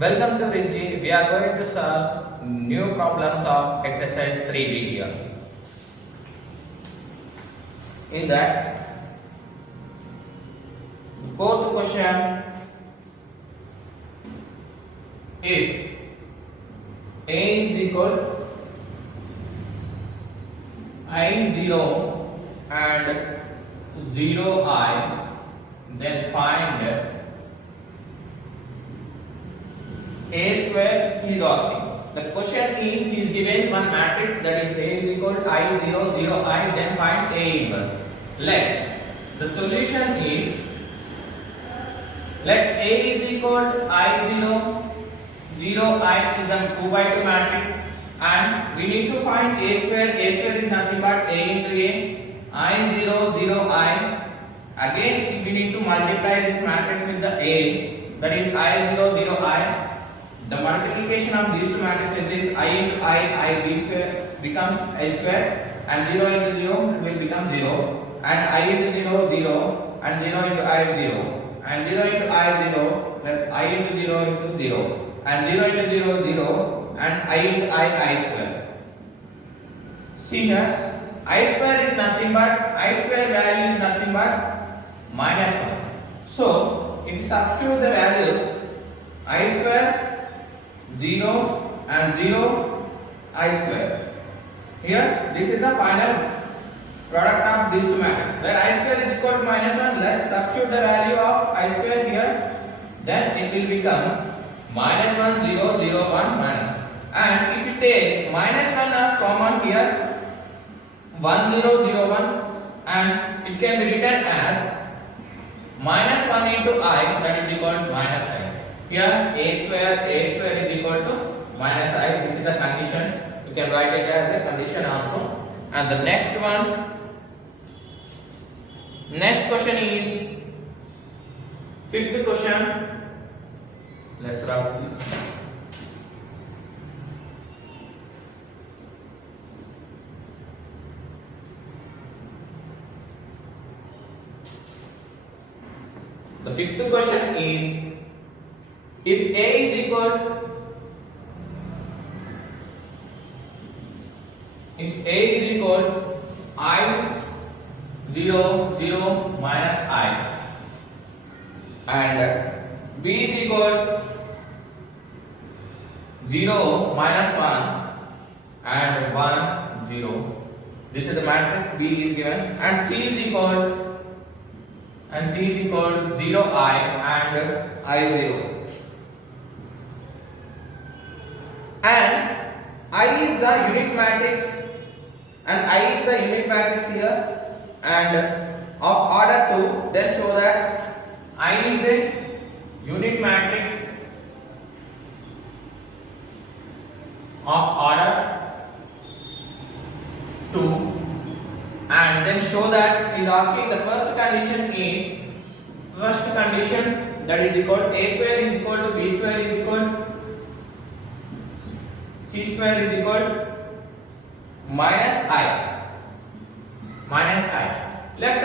Welcome to Rinji. We are going to solve new problems of exercise 3B here. In that, the fourth question, if A is equal I0 and 0I, then find A square is asking. The question is given one matrix that is A is equal to I0, 0I, then find A inverse. Let the solution is, let A is equal to I0, 0I is a 2 by 2 matrix, and we need to find A square. A square is nothing but A into A, I0, 0I. Again we need to multiply this matrix with the A, that is I0, 0I. The multiplication of these two matrices is I into I B square becomes I square, and 0 into 0 will become 0, and I into 0, 0, and 0 into I 0, and 0 into I 0, that's I into 0 into 0, and 0 into 0, 0, and I into I square. See here, I square is nothing but, I square value is nothing but minus 1. So, if you substitute the values, I square 0 and 0 I square. Here, this is the final product of these two matrices. Where I square is equal to minus 1, let's substitute the value of I square here. Then it will become minus 1, 0, 0, 1, minus 1. And if you take minus 1 as common here, 1, 0, 0, 1, and it can be written as minus 1 into I, that is equal to minus I. Here A square is equal to minus I. This is the condition. You can write it as a condition also. And the next question is fifth question. Let's write this. The fifth question is, if A is equal I 0, 0 minus I, and B is equal 0 minus 1 and 1, 0. This is the matrix B is given, and C is equal 0I and I0. And I is the unit matrix, here, and of order 2, then show that I is a unit matrix of order 2, and then show that he is asking the first condition that is equal to A square is equal to B square is equal to C square is equal to minus I. Let's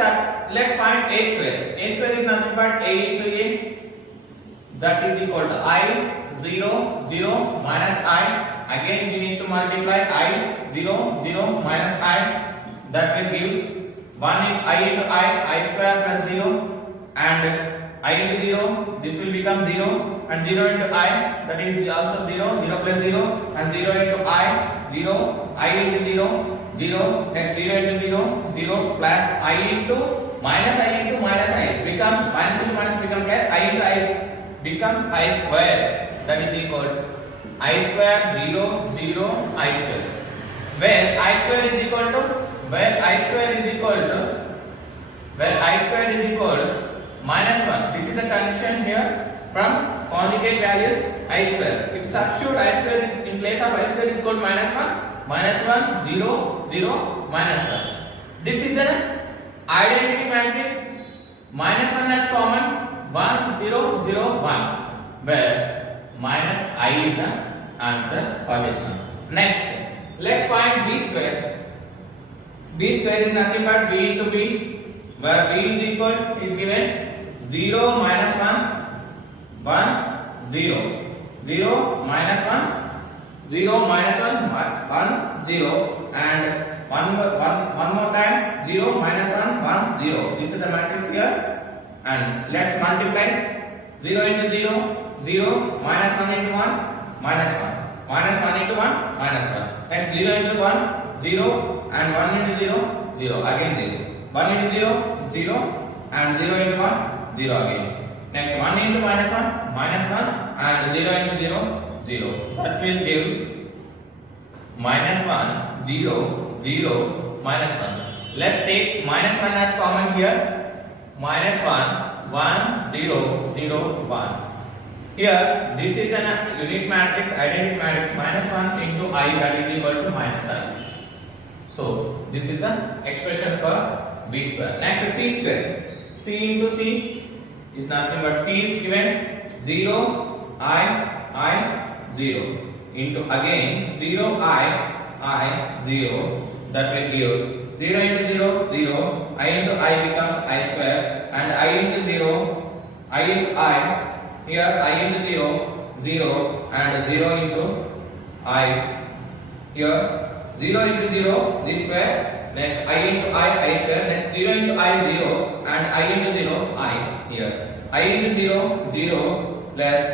find A square. A square is nothing but A into A, that is equal to I 0, 0 minus I. Again we need to multiply I 0, 0 minus I. That will gives 1 in I into I square plus 0, and I into 0, this will become 0, and 0 into I, that is also 0, 0 plus 0, and 0 into I, 0, I into 0, 0, next 0 into 0, 0 plus I into minus I becomes minus into minus becomes plus I into I becomes I square, that is equal I square 0, 0, I square. Where I square is equal to minus 1. This is the condition here from conjugate values I square. If substitute I square in place of I square is equal to minus 1, 0, 0, minus 1. This is an identity matrix. Minus 1 as common, 1, 0, 0, 1, where minus I is the answer for this one. Next, let's find B square. B square is nothing but B into B, where B is equal is given 0 minus 1, 1, 0. 0 minus 1 0 minus 1 1 0 and one more time 0 minus 1 1 0. This is the matrix here, and let's multiply 0 into 0 0 minus 1 into 1 minus 1 minus 1 into 1 minus 1. Next 0 into 1 0 and 1 into 0 0 again 0 1 into 0 0 and 0 into 1 0 again. Next 1 into minus 1 minus 1 and 0 into 0 0. That will gives minus 1 0 0 minus 1. Let's take minus 1 as common here. Minus 1 1 0 0 1. Here this is an unit matrix, identity matrix. Minus 1 into I, that is equal to minus I. So this is the expression for b square. Next c square. C into c is nothing but c is given 0 I 0 into again 0 I 0. That will give 0 into 0 0. I into I becomes I square, and I into 0 I into I. Here I into 0 0 and 0 into I. Here 0 into 0 this square. Next I into I square. Next 0 into I 0 and I into 0 I. Here I into 0 0 plus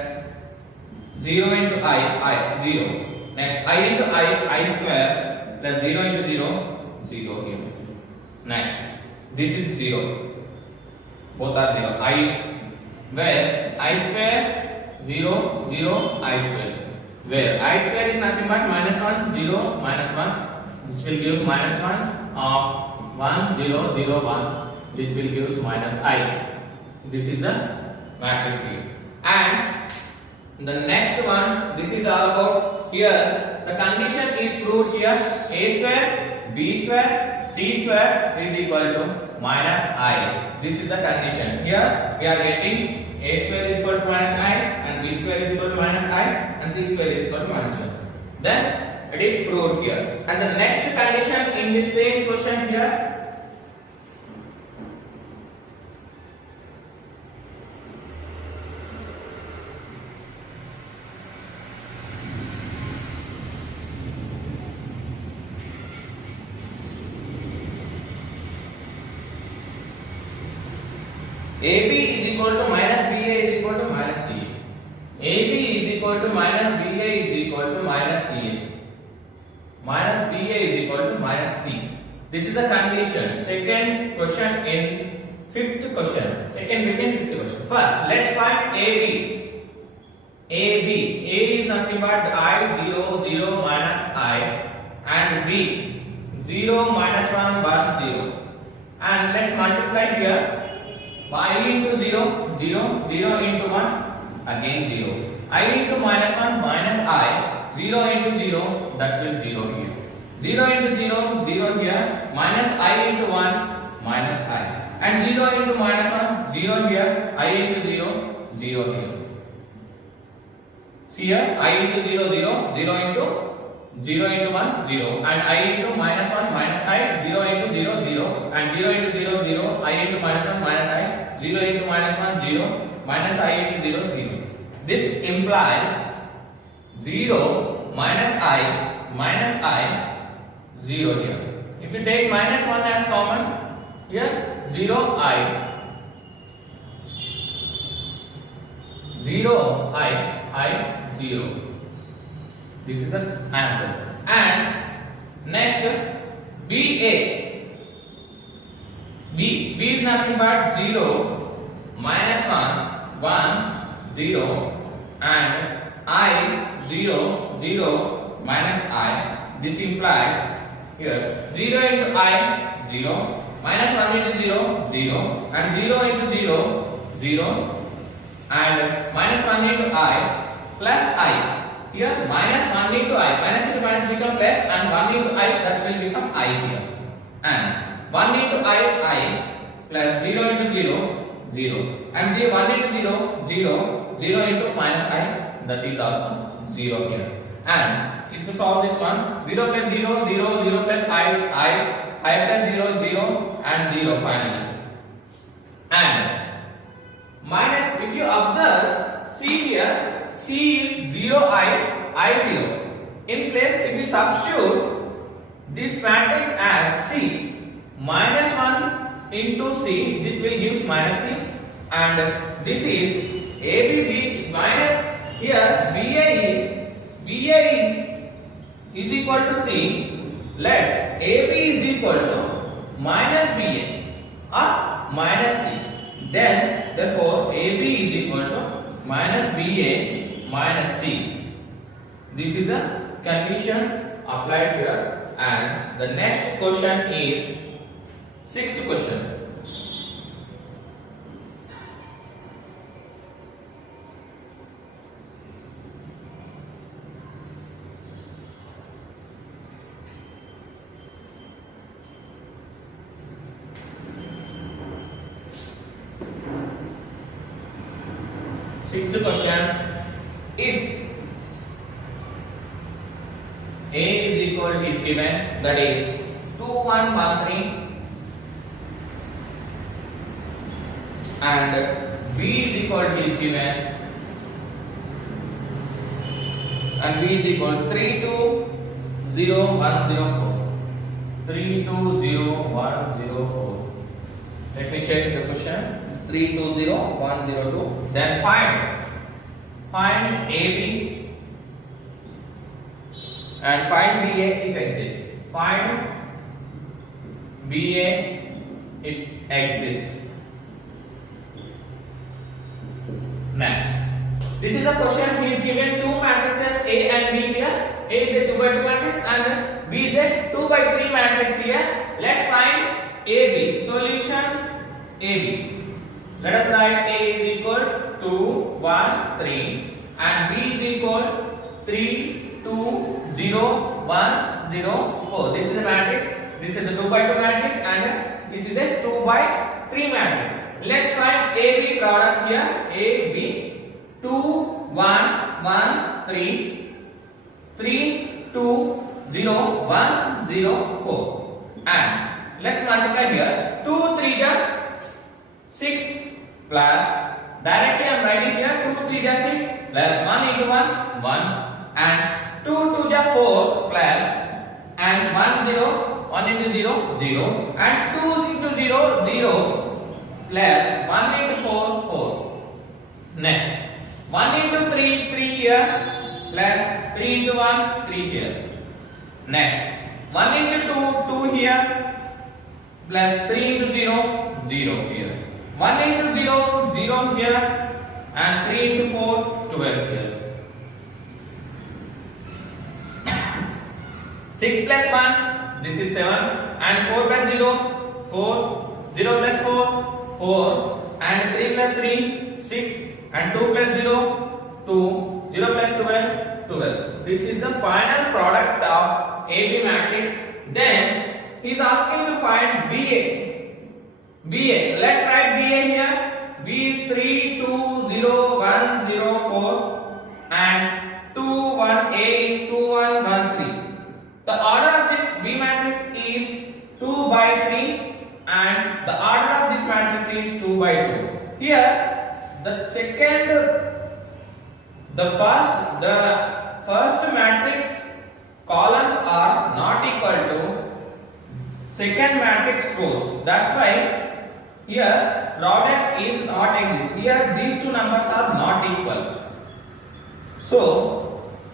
0 into I 0. Next I into I square plus 0 into 0 0 here. Next this is 0. Both are 0. I where I square 0 0 I square. Where I square is nothing but minus 1 0 minus 1. This will give minus 1 of 1 0 0 1. This will give minus I. This is the matrix here. And the next one, this is all about here. The condition is proved here. A square, b square, c square is equal to minus I. This is the condition. Here we are getting a square is equal to minus I, and b square is equal to minus I, and c square is equal to minus 1. Then it is proved here. And the next condition in the same question here. AB is equal to minus BA is equal to minus CA. AB is equal to minus BA is equal to minus CA. Minus BA is equal to minus C. This is the condition. Second question in fifth question. Second written fifth question. First, let's find AB. AB. A is nothing but I 0 0 minus I, and B 0 minus 1 1 0. And let's multiply here. I into 0 0 0 into 1 again 0. I into minus 1 minus I 0 into 0, that will 0 here. 0 into 0 0 here, minus I into 1 minus I, and 0 into minus 1 0 here, I into 0 0 here. See here I into 0 0 0 into 0 into 1 0, and I into minus 1 minus I 0 into 0 0, and 0 into 0 0 I into minus 1 minus I 0 into minus 1 0 minus I into 0 0. This implies 0 minus I 0 here. If you take minus 1 as common, here 0 I 0 0. This is the answer. And next BA. B is nothing but 0 minus 1 1 0 and I 0 0 minus I. This implies here 0 into I 0 minus 1 into 0 0 and 0 into 0 0 and minus 1 into I plus I. Here minus 1 into I, minus into minus become plus, and 1 into I, that will become I here, and 1 into I plus 0 into 0 0, and 1 into 0 0 0 into minus I, that is also 0 here. And if you solve this one, 0 plus 0 0 0 plus I plus 0 0 and 0 finally. And minus, if you observe, see here, C is 0i, I0. In place, if we substitute this matrix as C, minus 1 into C, this will give minus C, and this is ABB minus, here BA is equal to C. Let's AB is equal to minus BA or minus C. Then therefore AB is equal to minus BA minus C. This is the condition applied here, and the next question is sixth question. Sixth question, if A is equal to is given, that is 2 1 1 3, and B is equal to is given, and B is equal to 3 2 0 1 0 4, 3 2 0 1 0 4. Let me check the question. 3 2 0 1 0 2. Then find AB and find BA if exists. Find BA if exists. Next, this is a question. He is given two matrices A and B here. A is a 2 by 2 matrix and B is a 2 by 3 matrix here. Let's find AB. Solution AB. Let us write A is equal to 1 3 and B is equal 3 2 0 1 0 4. This is a matrix. This is a 2 by 2 matrix and this is a 2 by 3 matrix. Let's find AB product here. AB 2 1 1 3 3 2 0 1 0 4, and let's multiply here. 2 3 are 6 plus, directly I am writing here 2 3 are 6 plus 1 into 1 1, and 2 2 are 4 plus, and 1 0 1 into 0 0, and 2 into 0 0 plus 1 into 4 4. Next 1 into 3 3 here plus 3 into 1 3 here. Next 1 into 2 2 here plus 3 into 0 0 here. 1 into 0 0 here and 3 into 4 12 here. 6 plus 1, this is 7, and 4 plus 0 4, 0 plus 4 4, and 3 plus 3 6, and 2 plus 0 2, 0 plus 12 12. This is the final product of AB matrix. Then he is asking to find BA. BA, let's write BA here. B is 3 2 0 1 0 4 and 2 1. A is 2 1 1 3. The order of this B matrix is 2 by 3 and the order of this matrix is 2 by 2. Here the first matrix columns are not equal to second matrix rows. That's why here product is not exist. Here these two numbers are not equal. So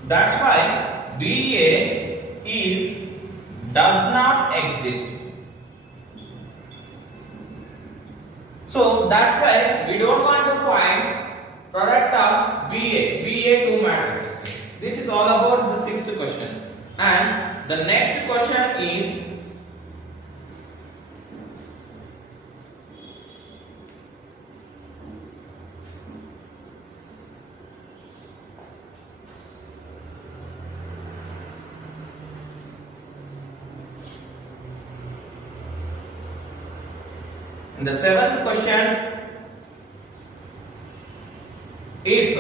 that's why BA does not exist. So that's why we don't want to find product of BA two matrices. This is all about the sixth question. And the next question is in the seventh question, if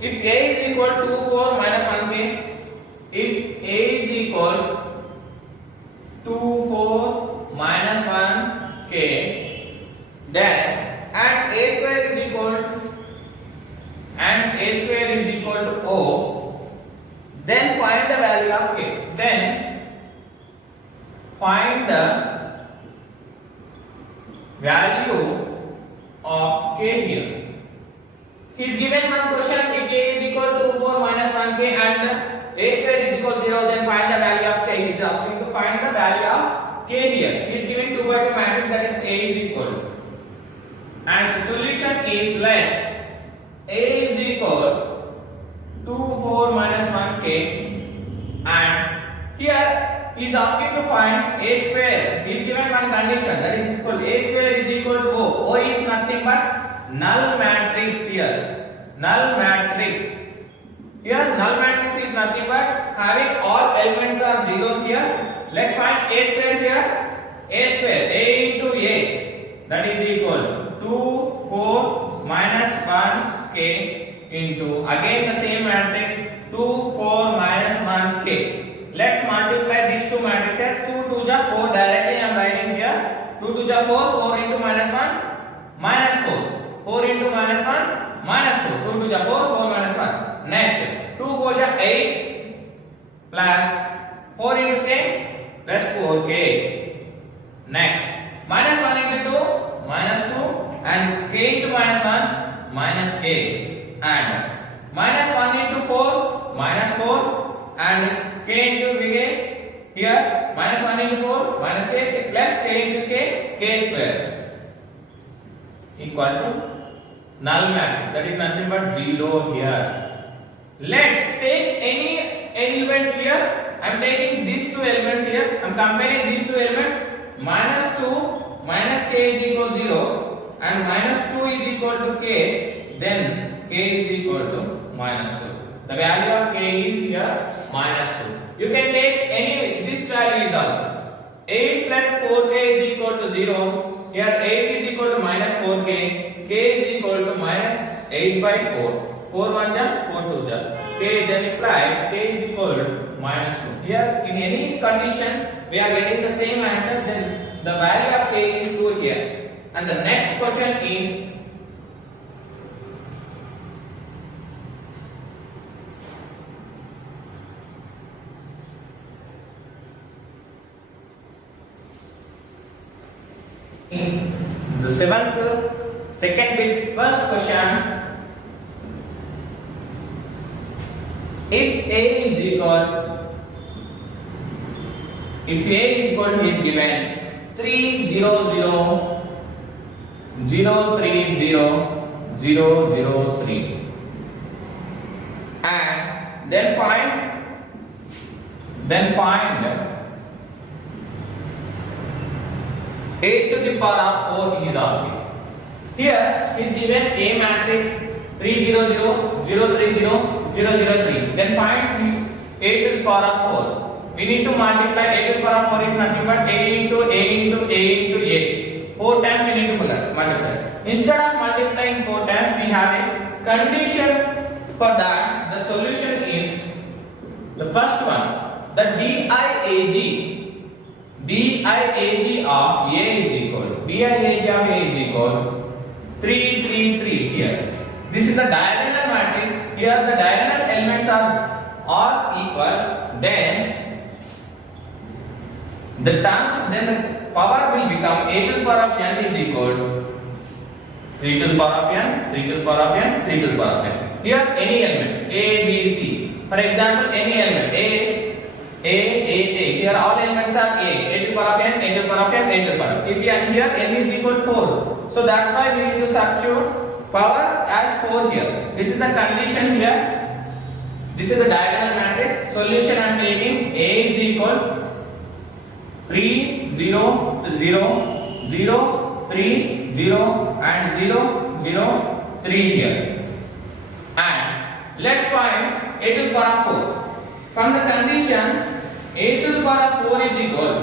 A is equal to 4 minus 1k, if A is equal to 4 minus 1k, then and A square is find the value of k here. He is given one question, if a is equal to 4 minus 1k and a square is equal to 0, then find the value of k. He is asking to find the value of k here. He is given 2 by 2 matrix, that is a is equal, and the solution is let a is equal to 4 minus 1k, and here he is asking to find a square. He is given one condition, that is equal a square is equal to o. O is nothing but null matrix here. Null matrix. Here null matrix is nothing but having all elements are zeros here. Let's find a square here. A square, a into a, that is equal to 4 minus 1k into again the same matrix 2 4 minus 1k. Let's multiply these two matrices. 2 to the 4, directly I am writing here. 2 to the 4, 4 into minus 1 minus 4. 4 into minus 1 minus 4. 2 to the 4, 4 minus 1. Next 2 4 the 8 plus 4 into k plus 4k. Next minus 1 into 2 minus 2 and k into minus 1 minus k, and minus 1 into 4 minus 4 and k into k. Here minus 1 into 4 minus k plus k into k square equal to null matrix, that is nothing but 0 here. Let's take any elements here. I am taking these two elements here. I am comparing these two elements. Minus 2 minus k is equal to 0 and minus 2 is equal to k. Then k is equal to minus 2. The value of k is here minus 2. You can take any, this value is also 8 plus 4k is equal to 0. Here 8 is equal to minus 4k. K is equal to minus 8 by 4. 4 1 ja, 4 2 ja. K then implies k is equal to minus 2. Here in any condition we are getting the same answer. Then the value of k is 2 here. And the next question is the second bit, first question. If a is equal to, he is given 3 0 0 0 3 0 0 0 3, and then find a to the power of 4 he is asking. Here is given a matrix 3 0 0 0 3 0 0 0 3. Then find a to the power of 4. We need to multiply. A to the power of 4 is nothing but a into a into a into a. 4 times we need to multiply. Instead of multiplying 4 times, we have a condition for that. The solution is the first one. The DIAG of a is equal. DIAG of a is equal 3 3 3 here. This is the diagonal matrix. Here the diagonal elements are all equal. Then the power will become a to the power of n is equal 3 to the power of n, 3 to the power of n, 3 to the power of n. Here any element a, b, c. For example, any element a. Here all elements are a to the power of n, a to the power of n, a to the power. If here n is equal to 4, so that's why we need to substitute power as 4 here. This is the condition here. This is the diagonal matrix. Solution I am taking a is equal 3 0 0 0 3 0 and 0 0 3 here. And let's find a to the power of 4. From the condition a to the power of 4 is equal,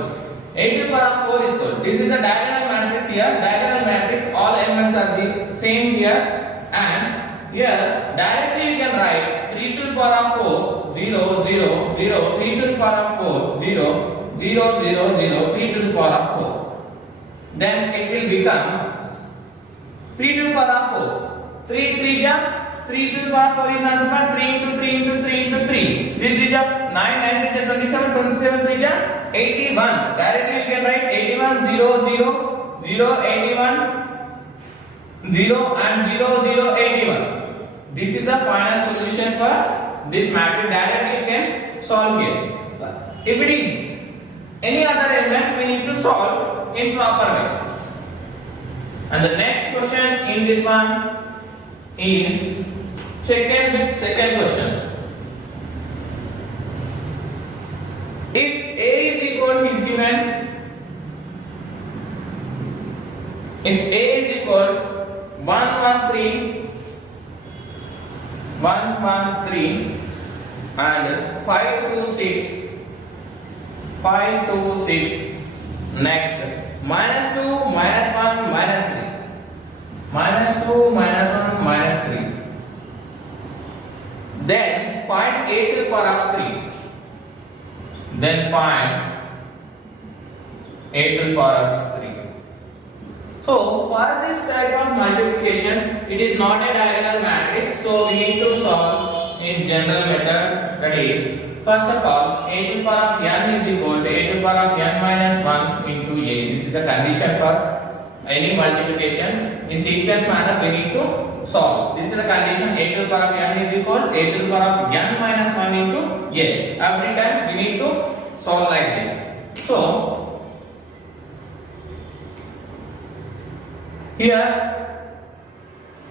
a to the power of 4 is equal. This is a diagonal matrix here. Diagonal matrix, all elements are the same here, and here directly you can write 3 to the power of 4 0 0 0 3 to the power of 4 0 0 0 0 3 to the power of 4. Then it will become 3 to the power of 4. 3 3 ja, 3 to the power of 4 is nothing but 3 into 3 into 3 into 3. 3 3 ja 9, 9 3 ja 27, 27 3 ja 81. Directly you can write 81 0 0 0 81 0 and 0 0 81. This is the final solution for this matrix. Directly you can solve here. If it is any other elements, we need to solve in proper way. And the next question in this one is second question. If A is equal is given, if A is equal 113 and 526 next minus 2 minus 1 minus 3 minus 2 minus 1 minus 3, then find a to the power of 3, then find a to the power of 3. So for this type of multiplication, it is not a diagonal matrix, so we need to solve in general method. That is, first of all, a to the power of n is equal to a to the power of n minus 1 into a. This is the condition for any multiplication. In sequence manner, we need to solve. This is the condition. A to the power of n is equal to a to the power of n minus 1 into a. Every time we need to solve like this. So here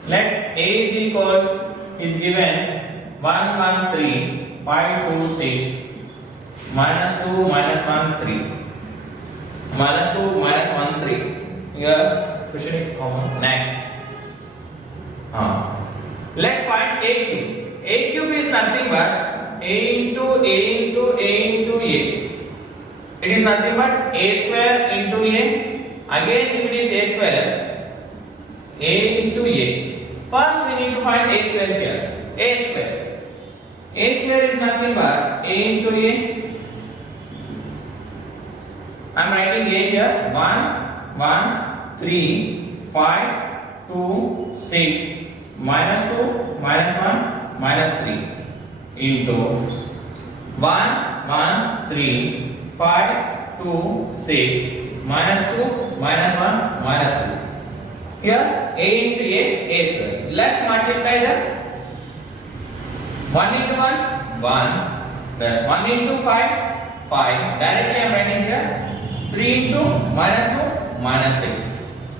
let a is equal is given 113 526 minus 2 minus 1 3 minus 2 minus 1 3. Here question is common. Next, let's find a cube. A cube is nothing but a into a into a into a. It is nothing but a square into a. Again, if it is a square, a into a. First we need to find a square here. A square. A square is nothing but a into a. I am writing a here. 1 1 3 5 2 6 minus 2 minus 1 minus 3 into 1 1 3 5 2 6 minus 2 minus 1 minus 3. Here a into a square. Let's multiply that. 1 into 1 1 plus 1 into 5 5. Directly I am writing here. 3 into minus 2 minus 6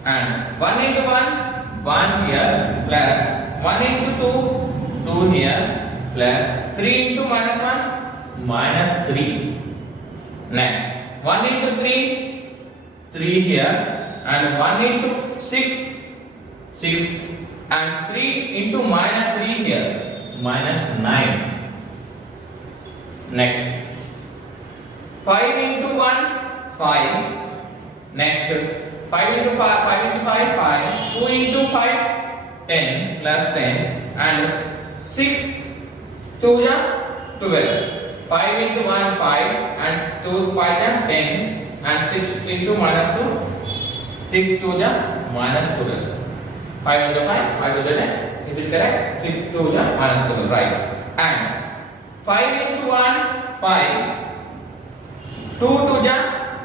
and 1 into 1 1 here plus 1 into 2 2 here plus 3 into minus 1 minus 3. Next 1 into 3 3 here and 1 into 6 6 and 3 into minus 3 here minus 9. Next 5 into 1 5. Next 5 into 5 5 into 5 5. 2 into 5 10 plus 10 and 6 2 ja 12. 5 into 1 5 and 2 5 ja 10 and 6 into minus 2 6 2 ja minus 12. 5 into 5 5 to the 10. Is it correct? 6 2 ja minus 12. Right. And 5 into 1 5. 2 2 ja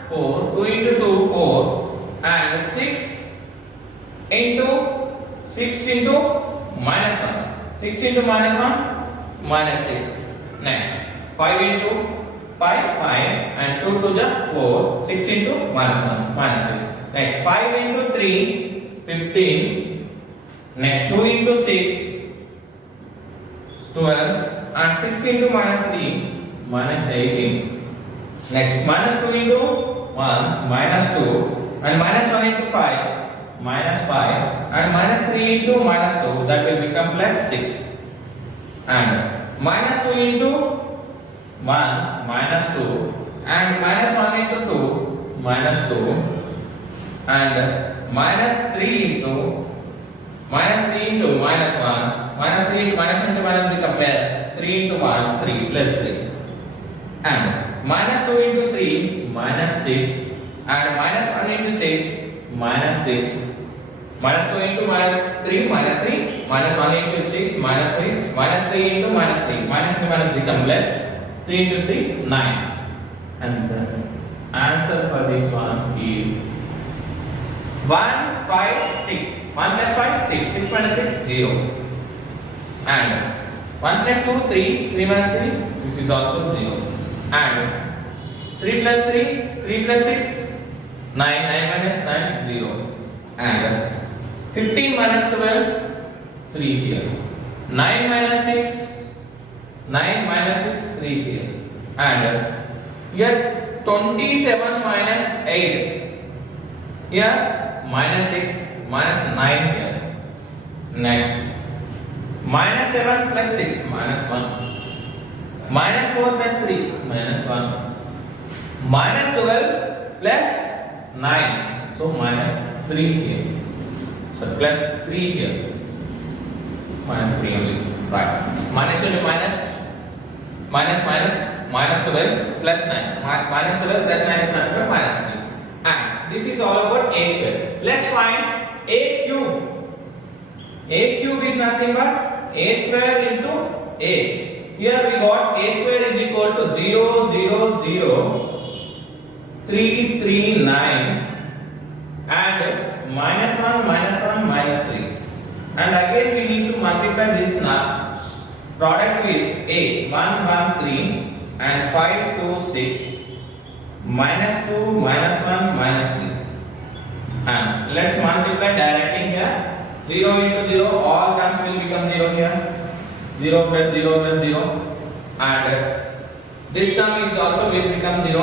4. 2 into 2 4 and 6 into 6 into minus 1. 6 into minus 1 minus 6. Next 5 into 5 5 and 2 to the 4. 6 into minus 1 minus 6. Next 5 into 3 15. Next 2 into 6 12 and 6 into minus 3 minus 18. Next minus 2 into 1 minus 2 and minus 1 into 5 minus 5 and minus 3 into minus 2, that will become plus 6 and minus 2 into 1 minus 2 and minus 1 into 2 minus 2 and minus 3 into minus 3 into minus 1 minus 3 into minus 1 into minus become plus 3 into 1 3 plus 3 and minus 2 into 3 minus 6 and minus 1 into 6 minus 6 minus 2 into minus 3 minus 3 minus 1 into 6 minus 3 minus 3 into minus 3 minus into minus become plus 3 into 3 9 and Answer for this one is 1, 5, 6. 1 plus 5, 6. 6 minus 6, 0. And 1 plus 2, 3. 3 minus 3, this is also 0. And 3 plus 3, 3 plus 6, 9. 9 minus 9, 0. And 15 minus 12, 3 here. 9 minus 6, 9 minus 6, 3 here. And here 27 minus 8. Here minus 6, minus 9 here. Next. Minus 7 plus 6, minus 1. Minus 4 plus 3, minus 1. Minus 12 plus 9. So minus 3 here. So plus 3 here. Minus 3 only. Right. Minus into minus. Minus minus. Minus 12 plus 9. Minus 12 plus 9 is nothing but minus 3. And this is all about a square. Let's find a cube. A cube is nothing but a square into a. Here we got a square is equal to 0, 0, 0, 3, 3, 9 and minus 1, minus 1, minus 3. And again we need to multiply this product with a 1, 1, 3 and 5, 2, 6 minus 2, minus 1, minus 3. And let's multiply directly here. 0 into 0, all terms will become 0 here. 0 plus 0 plus 0. And this term is also will become 0.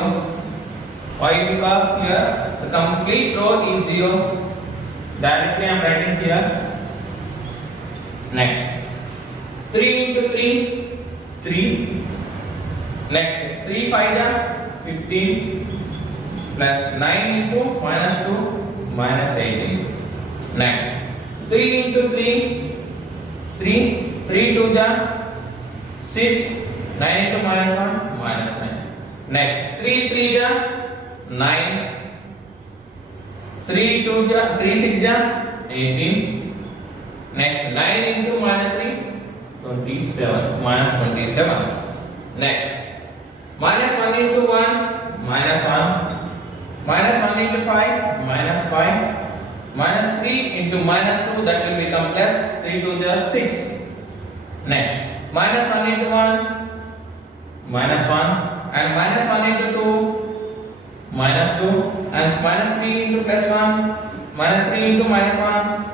Why? Because here the complete row is 0. Directly I am writing here. Next. 3 into 3, 3. Next. 3 5 15 plus 9 into minus 2 minus 18. Next. 3 into 3, 3. 3 2 6. 9 into minus 1, minus 9. Next. 3 3 9. 3 2 3 6 18. Next. 9 into minus 3, 27. Minus 27. Next. Minus 1 into 1, minus 1. Minus 1 into 5, minus 5. Minus 3 into minus 2, that will become plus 3 2 6. Next. Minus 1 into 1, minus 1. And minus 1 into 2, minus 2. And minus 3 into plus 1, minus 3 into minus 1,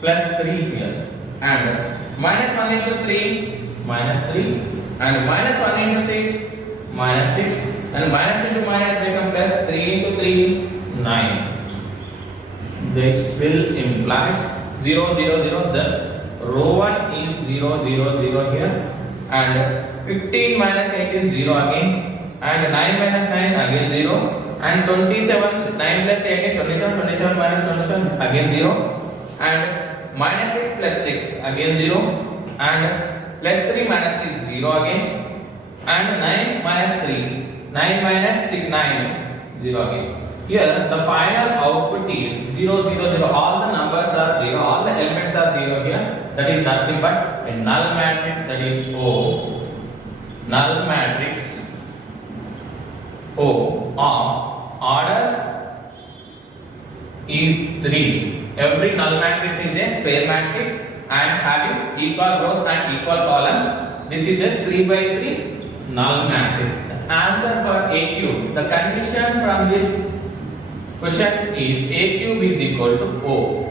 plus 3 here. And minus 1 into 3, minus 3. And minus 1 into 6, minus 6. And minus into minus become plus 3 into 3, 9. This will implies 0 0 0. The row 1 is 0 0 0 here. And 15 minus 8 is 0 again. And 9 minus 9 again 0. And 27, 9 plus 8 is 27. 27 minus 27 again 0. And minus 6 plus 6 again 0. And plus 3 minus 3 0 again. And 9 minus 3. 9 minus 6, 9, 0 again. Here the final output is 0 0 0. All the numbers are 0. All the elements are 0 here. That is nothing but a null matrix, that is O. Null matrix O of order is 3. Every null matrix is a square matrix and having equal rows and equal columns. This is a 3 by 3 null matrix. The answer for A cube, the condition from this question is A cube is equal to O.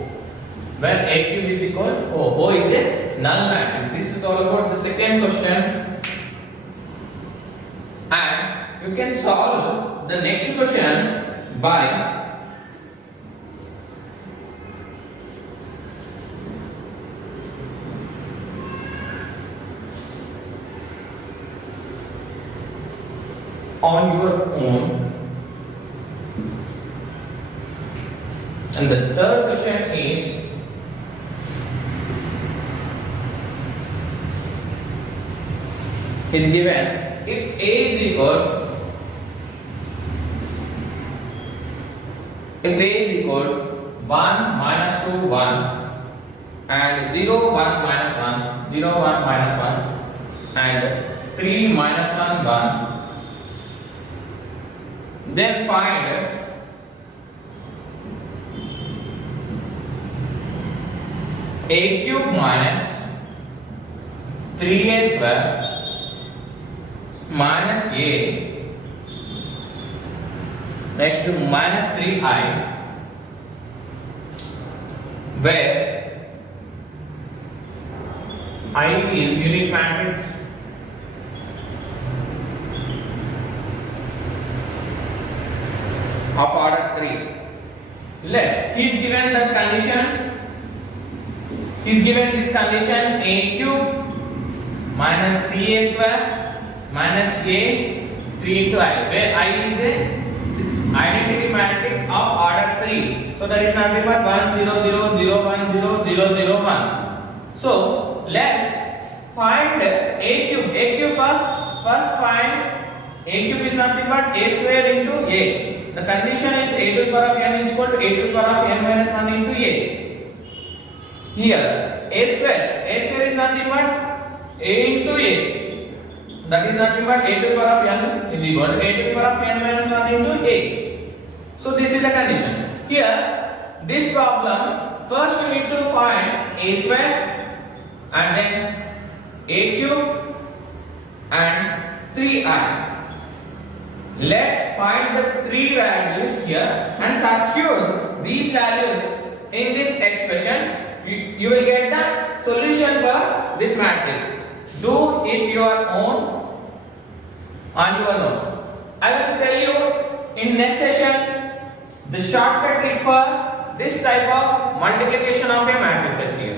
Where A cube is equal to O. O is a null matrix. This is all about the second question. And you can solve the next question by on your own. And the third question is given if A is equal 1 minus 2 1 and 0 1 minus 1 0 1 minus 1 and 3 minus 1 1 Then find a cube minus 3a square minus a, next to minus 3i, where I is unit matrix of order 3. He is given the condition. He is given this condition: a cube minus 3a square minus a 3 into I, where I is a identity matrix of order 3. So that is nothing but 1 0 0 0 1 0 0 0 1. So let's find a cube. A cube first find. A cube is nothing but a square into a. The condition is a to the power of n is equal to a to the power of n minus 1 into a. Here a square is nothing but a into a. That is nothing but a to the power of n is equal to a to the power of n minus 1 into a. So this is the condition. Here this problem, first you need to find a square and then a cube and 3i. Let's find the three values here and substitute these values in this expression. You will get the solution for this matrix. Do it your own on your notes. I will tell you in next session the shortcut trick for this type of multiplication of a matrix.